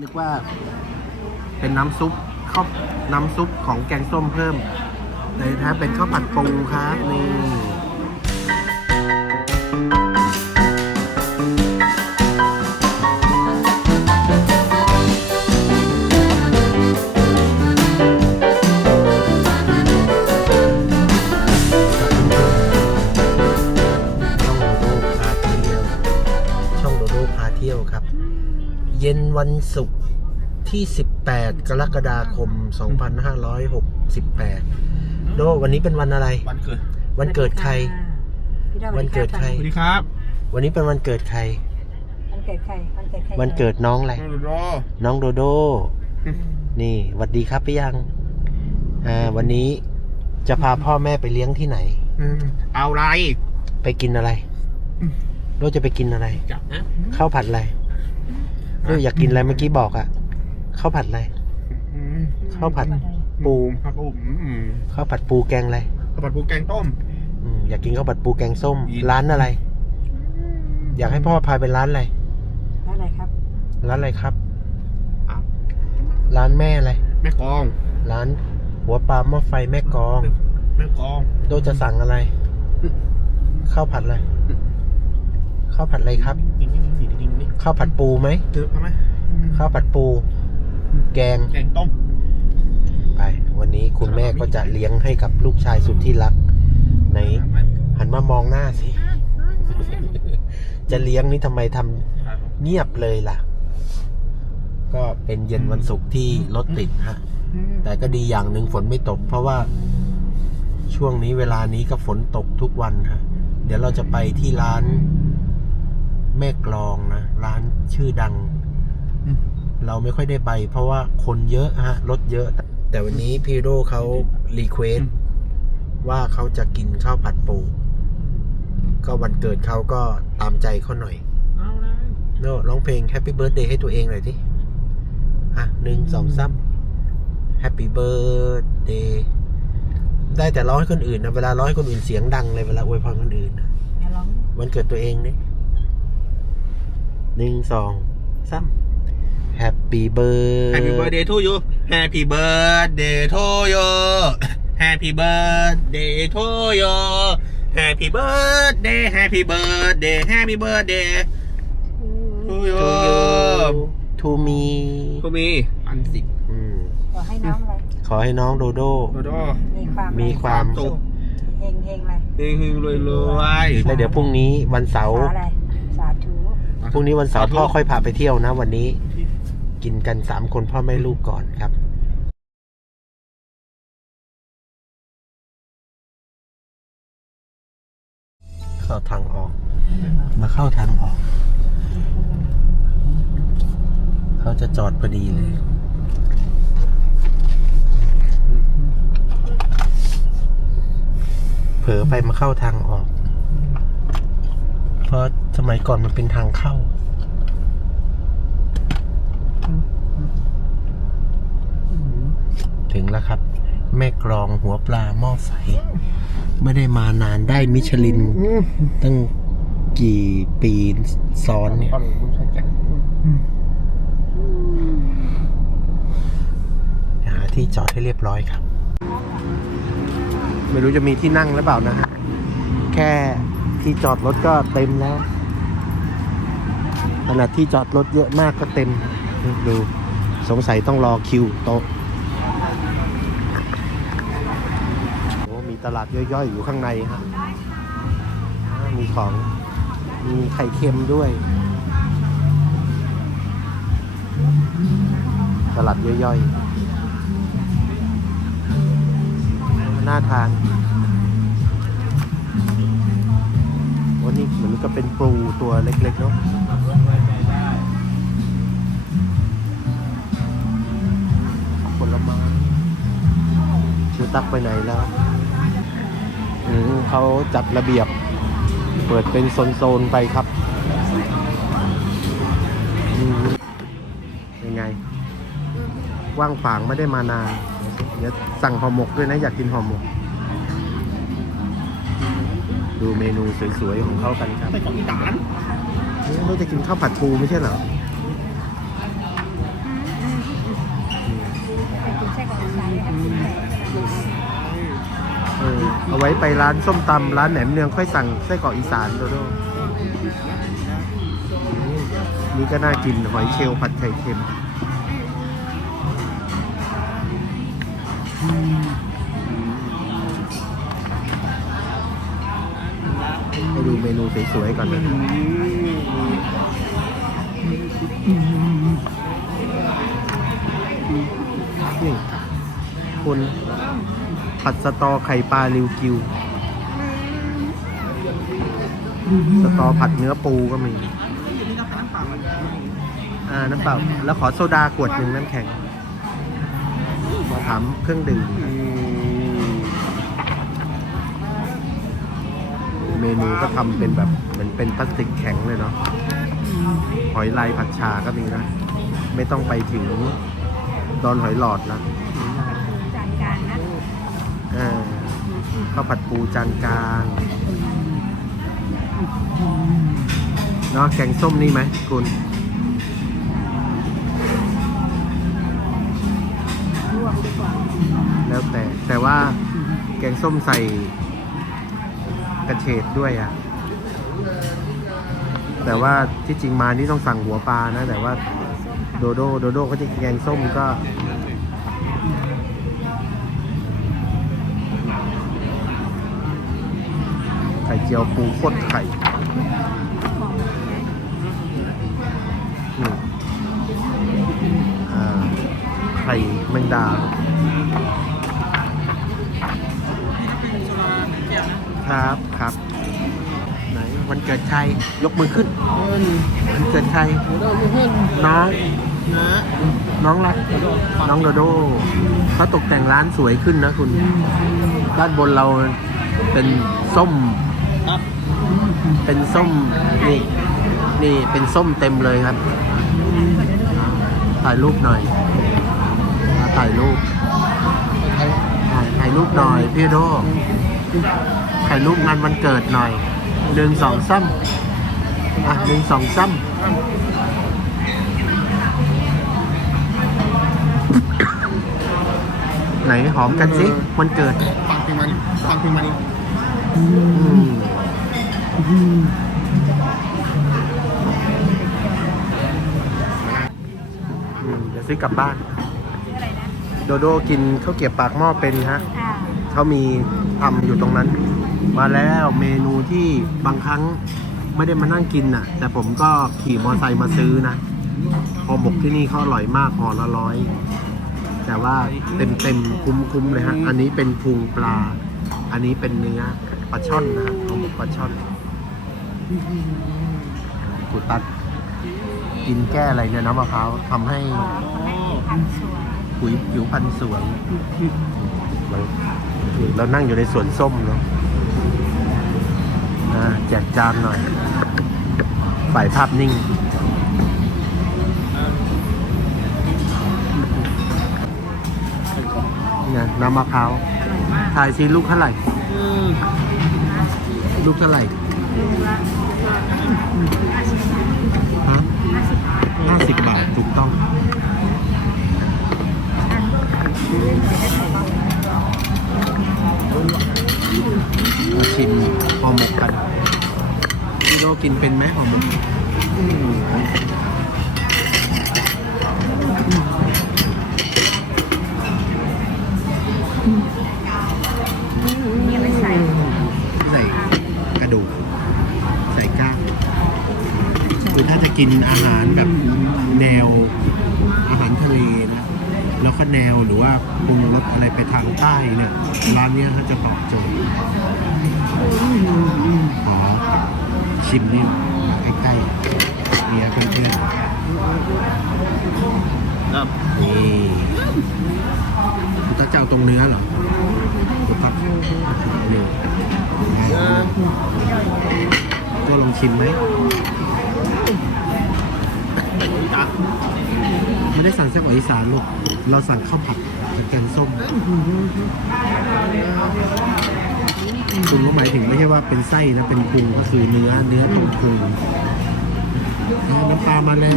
นึกว่า เป็นน้ำซุปข้าวน้ำซุปของแกงส้มเพิ่ม แต่แท้เป็นข้าวผัดปูครับนี่ เย็นวันศุกร์ที่ 18 กรกฎาคม 2568 โดวันนี้เป็นวันอะไร วันเกิด วันเกิดใครพี่ดาววันเกิดใคร สวัสดีครับ วันนี้เป็นวันเกิดใคร วันเกิดใคร วันเกิดใครวันเกิดน้องอะไรรอน้องโดโด นี่หวัดดีครับพี่ยัง อ่า วันนี้จะพาพ่อแม่ไปเลี้ยงที่ไหนอืมเอาอะไร ไปกินอะไรอืมโดจะไปกินอะไร จับนะ ข้าวผัดอะไร โดอยากกินอะไรเมื่อกี้บอกอะข้าวผัดอะไรอืมข้าวผัด ปูข้าวปูอืมข้าวผัดปูแกงอะไรข้าวผัดปูแกงต้ม อืมอยากกินข้าวผัดปูแกงส้ม อีก ร้านอะไร อยากให้พ่อพาไปร้านอะไร แล้วอะไรครับ ร้านอะไรครับเอาร้านแม่อะไร แม่กองร้านหัวปลาหม้อไฟแม่กอง แม่กอง โดจะสั่งอะไร ข้าวผัดอะไร ข้าวผัดอะไรครับนี่นี่นี่นี่นี่ ข้าวผัดปูไหมเจอไหมข้าวผัดปู แกงแกงต้มไป วันนี้คุณแม่ก็จะเลี้ยงให้กับลูกชายสุดที่รักไหนหันมามองหน้าสิ จะเลี้ยงนี่ทำไมทำเงียบเลยล่ะ ก็เป็นเย็นวันศุกร์ที่รถติดฮะ แต่ก็ดีอย่างหนึ่งฝนไม่ตก เพราะว่าช่วงนี้เวลานี้ก็ฝนตกทุกวันฮะ เดี๋ยวเราจะไปที่ร้าน แม่กลองนะร้านชื่อดังอืมเราไม่ค่อยได้ไป เพราะว่าคนเยอะฮะรถเยอะ แต่วันนี้พี่โดเขารีเควสว่าเขาจะกินข้าวผัดปู ก็วันเกิดเขาก็ตามใจเขาหน่อยเอาเลยโน่ร้องเพลง Happy Birthday ให้ตัวเองหน่อยดิอะหนึ่งสองสาม Happy Birthday ได้แต่ร้องให้คนอื่นนะเวลาร้องให้คนอื่นเสียงดังเลยเวลาอวยพรคนอื่นนะอย่าร้องวันเกิดตัวเองนี่ หนึ่งสองสาม Happy Birthday Happy birthday to you Happy birthday to you Happy birthday to you Happy birthday Happy birthday Happy birthday to you to you to me ก็มีอันสิบอืมขอให้น้องอะไรขอให้น้องโดโดโดโดมีความมีความสุขเฮงเฮงอะไรเฮงๆรวยแล้วเดี๋ยวพรุ่งนี้วันเสาสาร์อะไรสาธุๆ พรุ่งนี้วันเสาร์พ่อค่อยพาไปเที่ยวนะ วันนี้กินกันสามคนพ่อแม่ลูกก่อนครับเข้าทางออก มาเข้าทางออก เขาจะจอดพอดีเลยเผลอไปมาเข้าทางออกเพ ราะสมัยก่อนมันเป็นทางเข้า ถึงแล้วครับ แม่กรองหัวปลาหม้อไฟ ไม่ได้มานานได้มิชลิน ตั้งกี่ปีซ้อนเนี่ยหาที่จอดให้เรียบร้อยครับ ไม่รู้จะมีที่นั่งหรือเปล่านะฮะ แค่ ที่จอดรถก็เต็มแล้วขนาดที่จอดรถเยอะมากก็เต็ม ดูสงสัยต้องรอคิวโต๊ะโอ้มีตลาดย่อยๆ อยู่ข้างในฮะมีของมีไข่เค็มด้วย ตลาดย่อยๆน่าทาน วันนี้เหมือนก็เป็นปูตัวเล็กๆเนาะผลไม้ชูตักไปไหนแล้วเขาจัดระเบียบ เปิดเป็นโซนๆไปครับ ยังไง ว่างฝางไม่ได้มานาน เดี๋ยวสั่งห่อหมกด้วยนะ อยากกินห่อหมก ดูเมนูสวยๆของเขากันครับไปของอีสานเราจะกินข้าวผัดปูไม่ใช่เหรอเอาไว้ไปร้านส้มตำร้านแหนมเนืองค่อยสั่งไส้กรอกอีสานโดโดนี่ก็น่ากินหอยเชลล์ผัดไข่เค็ม สวยๆก่อนนะนี่คุณผัดสตอไข่ปลาริวกิว สตอผัดเนื้อปูก็มี อ่า น้ำเปล่า แล้วขอโซดาขวดหนึ่งน้ำแข็ง ขอถามเครื่องดื่ม เมนูก็ทำเป็นแบบเหมือนเป็นพลาสติกแข็งเลยเนาะหอยลายผัดชาก็มีนะ ไม่ต้องไปถึงดอนหอยหลอดแล้วจานกลางนะเออข้าวผัดปูจานกลางเนาะแกงส้มนี่ไหมคุณรวมดีกว่าแล้วแต่แต่ว่าแกงส้มใส่ กระเฉดด้วยอะแต่ว่าที่จริงมานี่ต้องสั่งหัวปลานะ แต่ว่าโดโดโดโดเขาจะแกงส้มก็ไข่เจียวปูข้นไข่ไข่แมงดาครับ วันเกิดใครยกมือขึ้นวันเกิดใครน้องนะน้องรักน้องโดโดเขาตกแต่งร้านสวยขึ้นนะคุณ ด้านบนเราเป็นส้ม ครับเป็นส้มนี่นี่เป็นส้มเต็มเลยครับ ถ่ายรูปหน่อยมาถ่ายรูปถ่ายถ่ายรูปหน่อยพี่โดถ่ายรูปงานวันเกิดหน่อย หนึ่งสองซ้ำอะหนึ่งสองซ้ำไหนหอมกันสิวันเกิดฟังเพลงมันฟังเพลงมันอืมอืมเดี๋ยวซื้อกลับบ้านชื่ออะไรนะโดโดกินข้าวเกรียบปากหม้อเป็นฮะอ่าเขามีทำอยู่ตรงนั้น มาแล้วเมนูที่บางครั้งไม่ได้มานั่งกินน่ะ แต่ผมก็ขี่มอเตอร์ไซค์มาซื้อนะพอหมกที่นี่เขาอร่อยมากห่อละร้อย แต่ว่าเต็มเต็มๆคุ้มคุ้มๆเลยฮะ อันนี้เป็นพุงปลา อันนี้เป็นเนื้อปลาช่อนนะฮะห่อหมกปลาช่อนกูตัดกินแก้อะไรเนี่ยน้ำมะพร้าวทำให้ให้พันสวยผิวผิวพรรณสวยเราเรานั่งอยู่ในสวนส้มเนาะอ่า แจกจานหน่อยฝ่ายภาพนิ่ง เนี่ยน้ำมะพร้าวถ่ายซีลูกเท่าไหร่ลูกเท่าไหร่ลูกละห้าสิบฮะห้าทห้าสิบบาทถูกต้อง อันเล่นไปได้ไหนบ้าง มาชิมห่อหมกกันพี่โลกินเป็นไหมห่อหมกนี่ไม่ใส่ใส่กระดูก ใส่ก้างคือถ้าจะกินอาหารแบบแนวอาหารทะเลนะ แล้วก็แนวหรือว่าปรุงรสอะไรไปทางใต้เนี่ยร้านเนี้ยเขาจะตอบโจทย์ขอชิมนี่มาใกล้ๆเนี่ยเพื่อนๆครับนี่คุณตาเจ้าตรงเนื้อเหรอคุณตักนี่ก็ลองชิมไหมจ้ะไม่ได้สั่งแซ่บอีสานหรอก เราสั่งข้าวผัดกับแกงส้มปรุงก็หมายถึงไม่ใช่ว่าเป็นไส้นะเป็นปรุงก็คือเนื้อเนื้อต้องปรุงน้ำปลามาแล้ว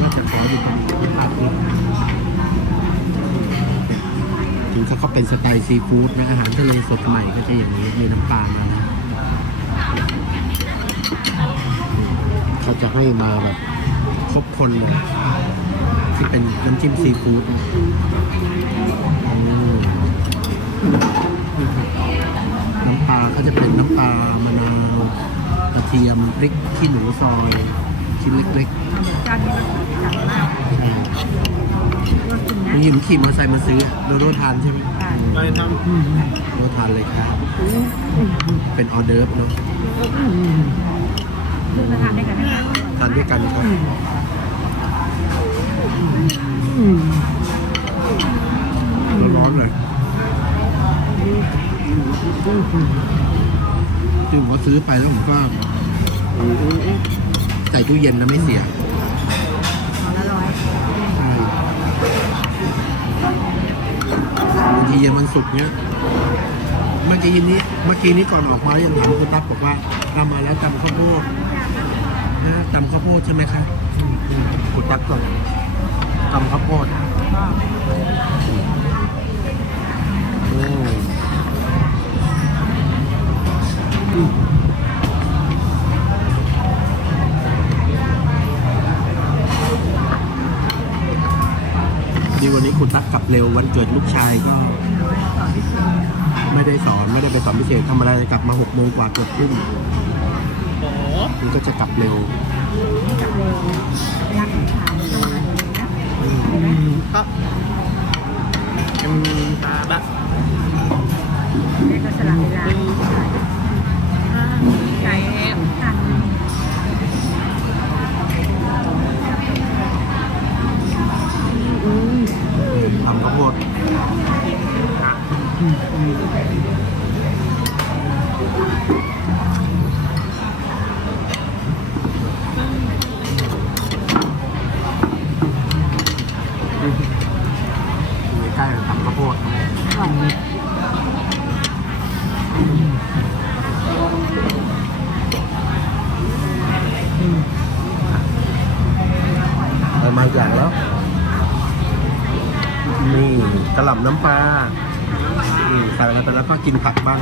น่าจะขอดูก่อนน้ำปลานี่ผิวเขาก็เป็นสไตล์ซีฟู้ดนะอาหารทะเลสดใหม่ก็จะอย่างนี้มีน้ำปลามานะเขาจะให้มาแบบครบคนเลย ที่เป็นน้ำจิ้มซีฟู้ดนะอืมน้ำปลาก็จะเป็นน้ำปลามะนาวกระเทียมพริกขี้หนูซอย ชิ้นเล็กจานนี้มันจังมากๆอืมก็กินนะนี่หยิมขี่มอเตอร์ไซค์มาซื้อโดโดทานใช่ไหมค่ะไปทโดโดทานเลยครับ เป็นออเดิร์ฟเนาะคือมาทานได้กันนะคะทานด้วยกันครับ ร้อนเลยซึ่งผมก็ซื้อไปแล้วผมก็ใส่ตู้เย็นนะไม่เสียของละร้อยใช่บางทีเย็นวันศุกเนี้ยเมื่อกี้นี้เมื่อกี้นี้ก่อนออกมายังถามคุณตั๊กบอกว่าทำมาแล้วตำข้าวโพดนะตำข้าวโพดใช่ไหมคะคุณตั๊กก่อนำข้าวโพดอืมอืมดีวันนี้คุณตั๊กกลับเร็ววันเกิดลูกชายก็ร้อยต่อที่สุดไม่ได้สอนไม่ได้ไปสอนพิเศษทำอะไรกลับมาหกโมงกว่าเกือบครึ่งำโอ้มันก็จะกลับเร็ว กับเร็วรักทานเลยนะก็อืมตาบะแล้วก็สลับเวลาไก่ตันทำข้าวโพดอยู่ น้ำปลานี่ใส่อะไรไปแล้วก็กินผักบ้าง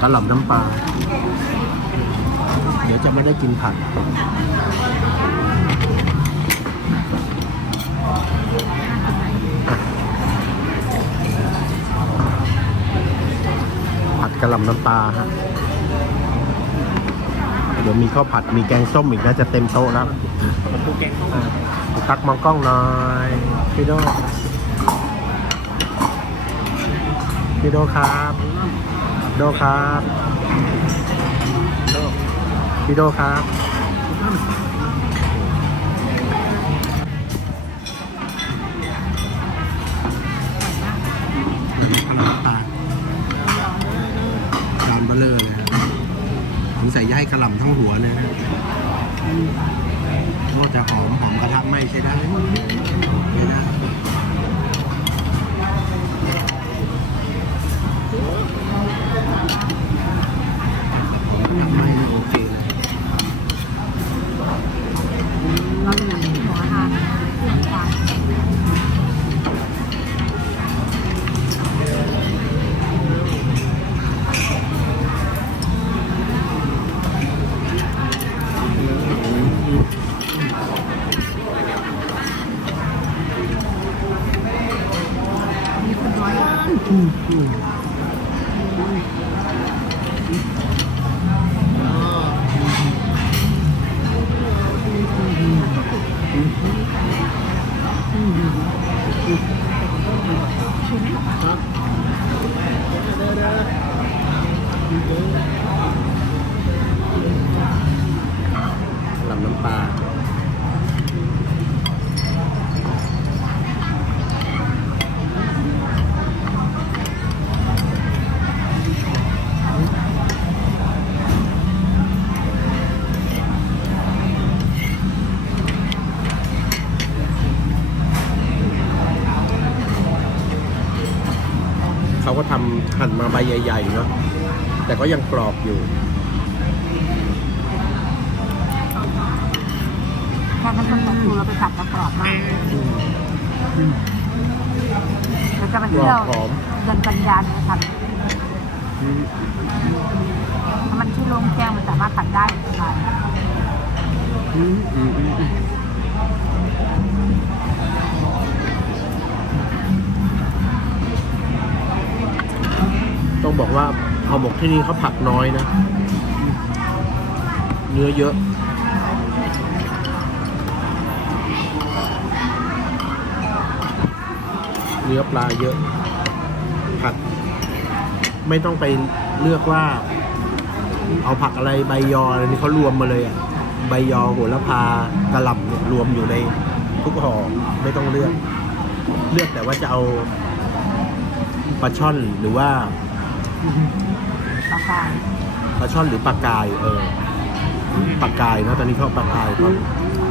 กระหล่ำน้ำปลา เดี๋ยวจะไม่ได้กินผักผัดกระหล่ำน้ำปลาฮะเดี๋ยวมีข้าวผัดมีแกงส้มอีกน่าจะเต็มโต๊ะแล้วผมปูแกงตักมองกล้องหน่อยพี่โด พี่โดครับ โดครับโดพี่โดครับจานเบลเลอร์เลยผมใส่ย่ายกระหล่ำทั้งหัวเลยนะนอกจากหอมหอมกระทะไหม้ใช้ได้ ใบใหญ่ๆเนาะแต่ก็ยังกรอบอยู่พอมันต้องตกมือเราไปสับกระกรอบมากแล้วก็จะไปเที่ยวหอมเดือนกันยายนเนี่ยทำถ้ามันที่โล่งแจ้งมันสามารถตัดได้ค่ะอืมอืม อหมกที่นี่เขาผักน้อยนะ เนื้อเยอะเนื้อปลาเยอะ ผักไม่ต้องไปเลือกว่า เอาผักอะไรใบยออะไรนี่เขารวมมาเลยอะ ใบยอโหระพากระหล่ำเนี่ยรวมอยู่ในทุกห่อไม่ต้องเลือก เลือกแต่ว่าจะเอาปลาช่อนหรือว่า กายปลาช่อนหรือปลากายเออปลากายเนอะตอนนี้เขาปลากายเขา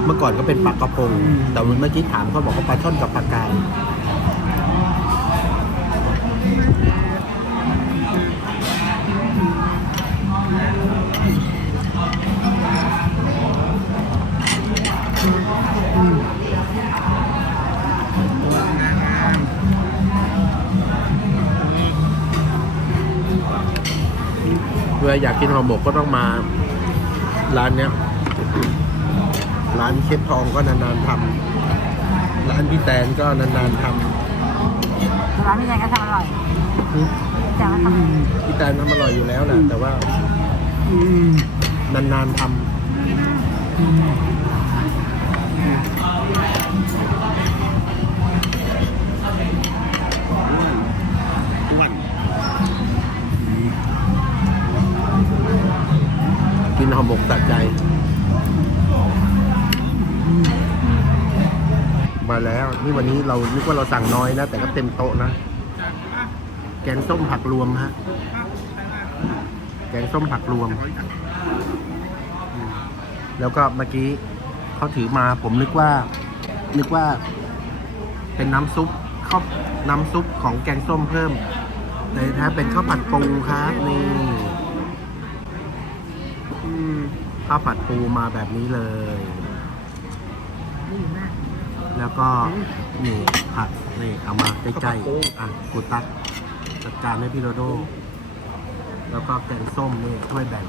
เมื่อก่อนก็เป็นปลากระพง แต่เมื่อกี้ถามเขาบอกว่าปลาช่อนกับปลากาย วลาอยากกินห่อหมกก็ต้องมา ร้านเนี้ย ร้านเชฟทองก็นานๆทำร้านพี่แตนก็นานๆทร้านพี่แจงก็ทำอร่อยำพี่แจงก็ทำพี่แตนทำอร่อยอยู่แล้วนะแต่ว่าอืมนานๆทำ ห่อหมกสะใจ มาแล้วนี่วันนี้เรานึกว่าเราสั่งน้อยนะ แต่ก็เต็มโต๊ะนะ แกงส้มผักรวมฮะ แกงส้มผักรวม แล้วก็เมื่อกี้เขาถือมาผมนึกว่า นึกว่า เป็นน้ำซุปข้าวน้ำซุปของแกงส้มเพิ่ม แต่แท้เป็นข้าวผัดปูครับนี่อืม ข้าวผัดปูมาแบบนี้เลย ดีมาก แล้วก็นี่ผักนี่เอามาใกล้ๆ อะกูตักจัดการให้พี่โรโด แล้วก็แกงส้มนี่ถ้วยแบ่ง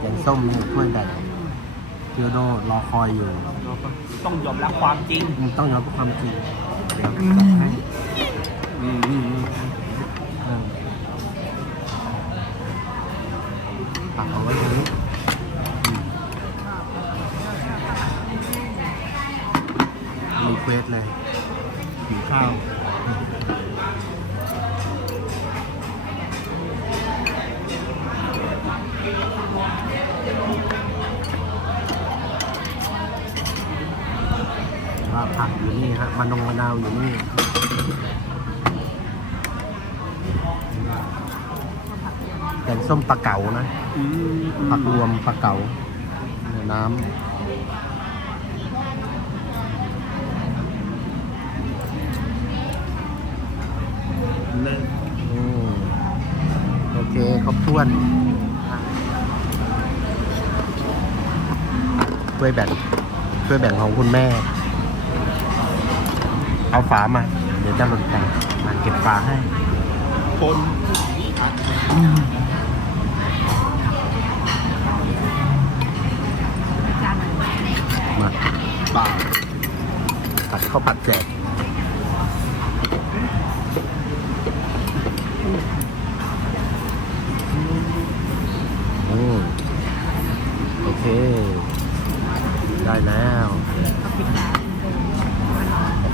แกงส้มนี่ถ้วยแบ่งพี่โรโดรอคอยอยู่ ต้องยอมรับความจริงมันต้องยอมรับความจริงเดี๋ยวจัดให้อืมอืมอืม มันนงมะนาวอยู่นี่แกงส้มปลาเก๋านะอืมผักรวมปลาเก๋าน้เลิศำอืมโอเคครบถ้วนช่วยแบ่งช่วยแบ่งของคุณแม่ เอาฝามา เดี๋ยวจะหล่นแตกมาเก็บฝาให้คนจานหนึ่งมาป่าผัดข้าวผัดแจกอืมโอเค ได้แล้ว ก็ปิดแล้ว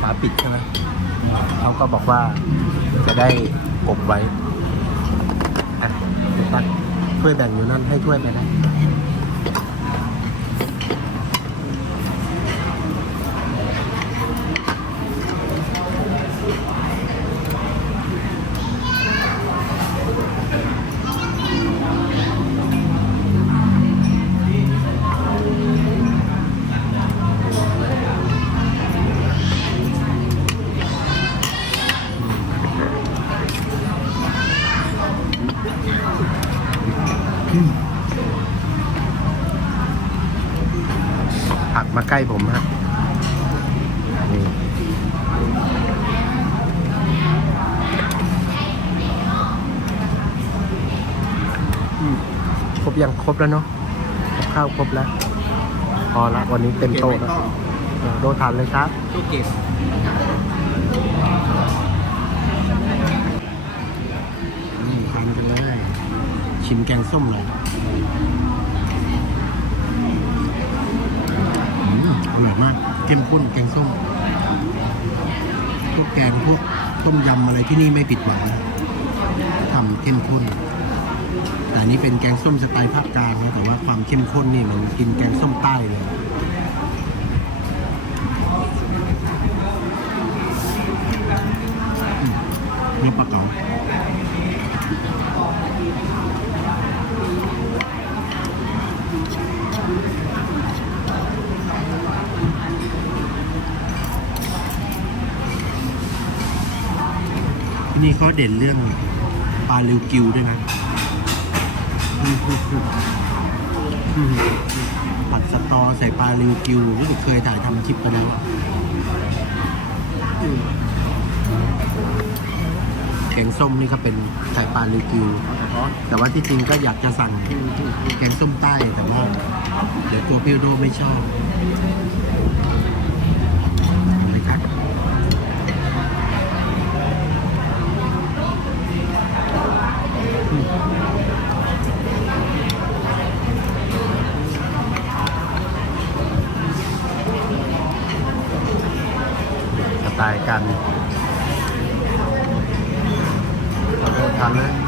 ฝาปิดใช่ไหมเขาก็ บอกว่าจะได้กบไว้อะเดี๋ยวตักช่วยแบ่งอยู่นั่นให้ช่วยไปนะักมาใกล้ผมฮะนี่ครบยังครบแล้วเนาะข้าวครบแล้ว พอละวันนี้เต็มโต๊ะแล้วโดนทานเลยครับโตเก็บทานกันยชิมแกงส้มเลย มาก เข้มข้นแกงส้มพวกแกงพวกต้มยำอะไรที่นี่ไม่ผิดหวังนะทำเข้มข้น แต่นี้เป็นแกงส้มสไตล์ภาคกลางนะแต่ว่าความเข้มข้นนี่มันกินแกงส้มใต้เลยนี่ปลาเก๋า นี่เขาเด่นเรื่องปลาลิวกิวด้วยนะอืมผัดสตอใส่ปลาลิวกิวรู้สึกเคยถ่ายทำคลิปไปแล้วแกงส้มนี่ก็เป็นไก่ปลาลิวกิว แต่ว่าที่จริงก็อยากจะสั่งแกงส้มใต้แต่ว่าเดี๋ยวตัวพี่โดไม่ชอบ ตล์กันเอาไปทานเลย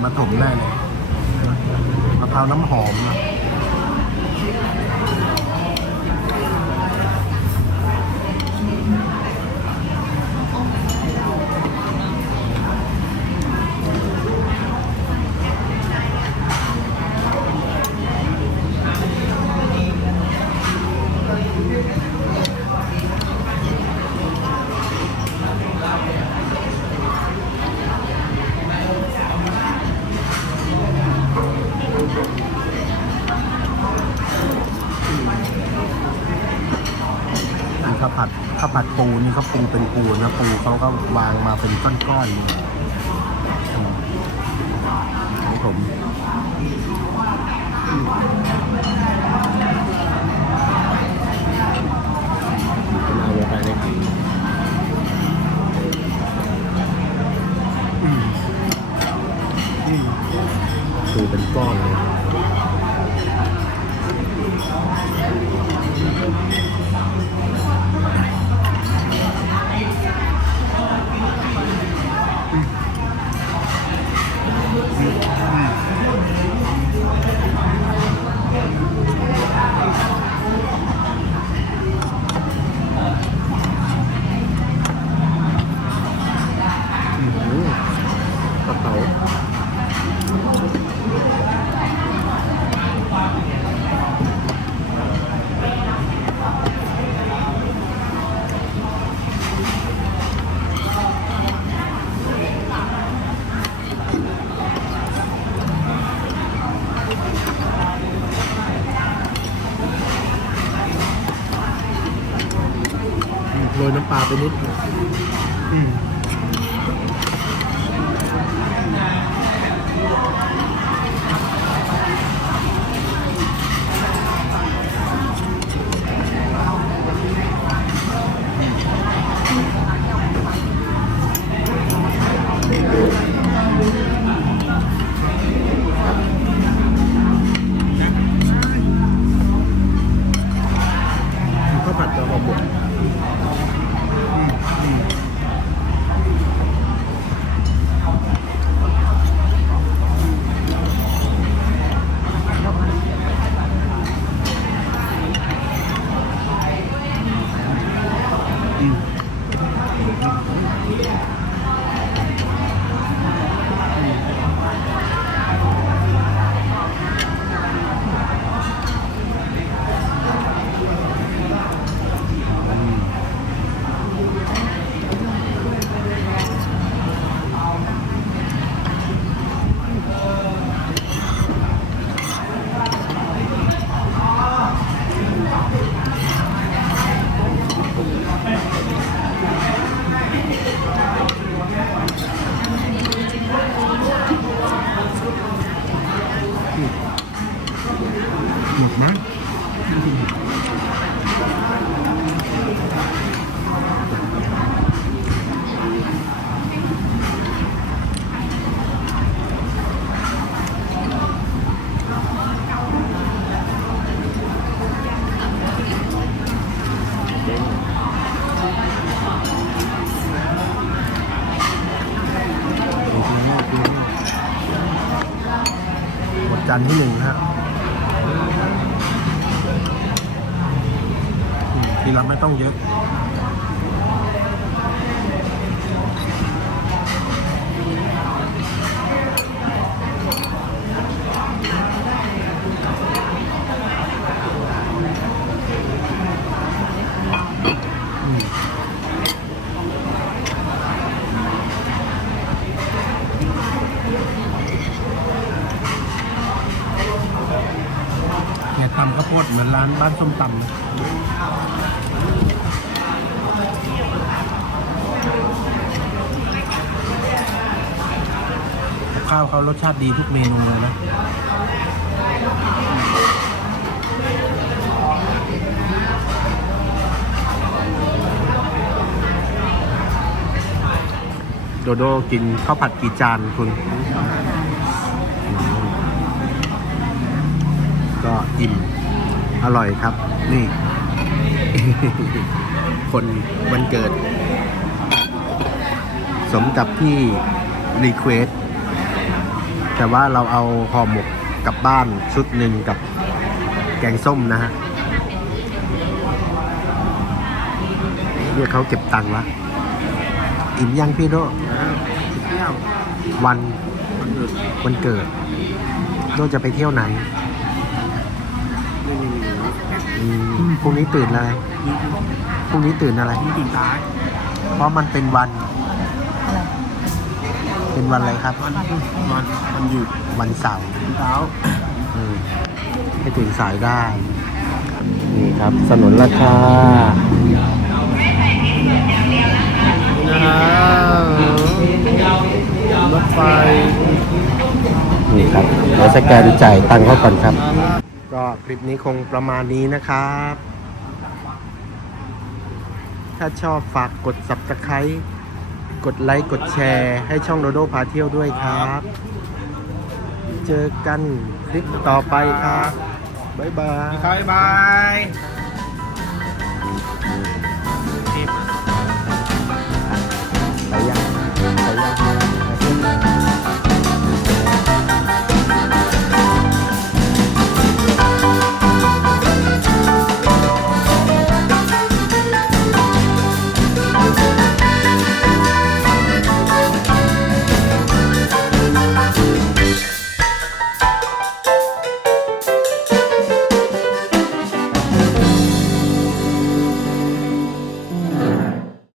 ะพร้าวนครปฐมได้ นี่เขาปูเป็นปูนะปูเขาก็วางมาเป็นก้อนๆ ร้านบ้านส้มตำข้าวเขารสชาติดีทุกเมนูเลยนะโดโดกินข้าวผัดกี่จานคุณ ก็อิ่ม อร่อยครับ นี่ คนวันเกิด สมกับที่รีเควสแต่ว่าเราเอาห่อหมกกลับบ้านชุดหนึ่งกับแกงส้มนะฮะเรียกเขาเก็บตังค์ละอิ่มยังพี่โดวันวันเกิดโดจะไปเที่ยวไหนอืม พรุ่งนี้ตื่นอะไรพรุ่งนี้ตื่นอะไร ตื่นสายเพราะมันเป็นวัน เป็นวันอะไรครับ วันวันวันหยุดวันเสาร์เช้าอืมให้ตื่นสายได้ นี่ครับสนุนราคานะครับรถไฟนี่ครับเดี๋ยวสแกนจ่ายตังค์เขาก่อนครับ ก็คลิปนี้คงประมาณนี้นะครับ ถ้าชอบฝากกด subscribe กดไลค์กดแชร์ให้ช่องโดโดพาเที่ยวด้วยครับ เจอกันคลิปต่อไปครับ บ๊ายบาย บ๊ายบาย